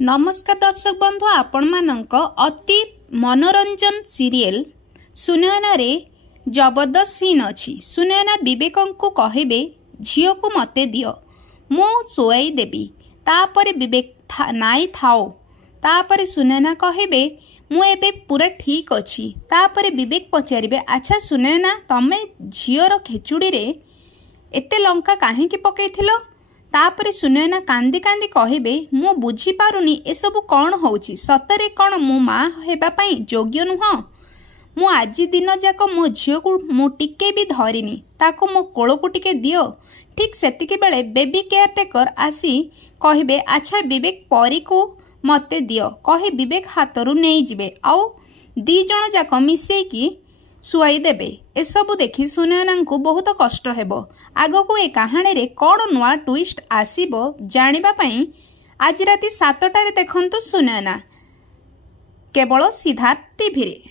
नमस्कार दर्शक बंधु आपण मानक अति मनोरंजन सीरियल सुनयना रे जबरदस्त सीन अच्छी। सुनयना विवेक को कहबे झील को मते दियो मु सोई देवी तापर विवेक नाई थाओ तापर सुनयना कहबे मु एबे पूरा ठीक अच्छी। तापर विवेक पचारे अच्छा सुनयना तमे झीर खेचुड़ी रे एते लंका काहे पकईथिलो। तापरे सुनयना कांदी कांदी कहबे मु बुझी पारुनी एसबु कौन होउची सतरे कौन मो माँ हेबा पई योग्य नुह। मु आज दिन जाक मो झील को मु टिके भी धरिनी ताको मो कोल को टिके दियो। ठीक सेतिके बेले बेबी केयरटेकर आसी कहबे अच्छा विवेक परी को मते दियो कहे विवेक हाथरू नहीं जिबे आउ दी जण जाक मिसेकी सुआई देबे। एसबु देखि सुनयना को बहुत कष्ट हेबो। आगो को ए कहानी रे कौन नुआ ट्विस्ट आसीबो जानिबा पई आज राति 7 टारे देखंतु सुनयना केवल सिद्धार्थ टीवी रे।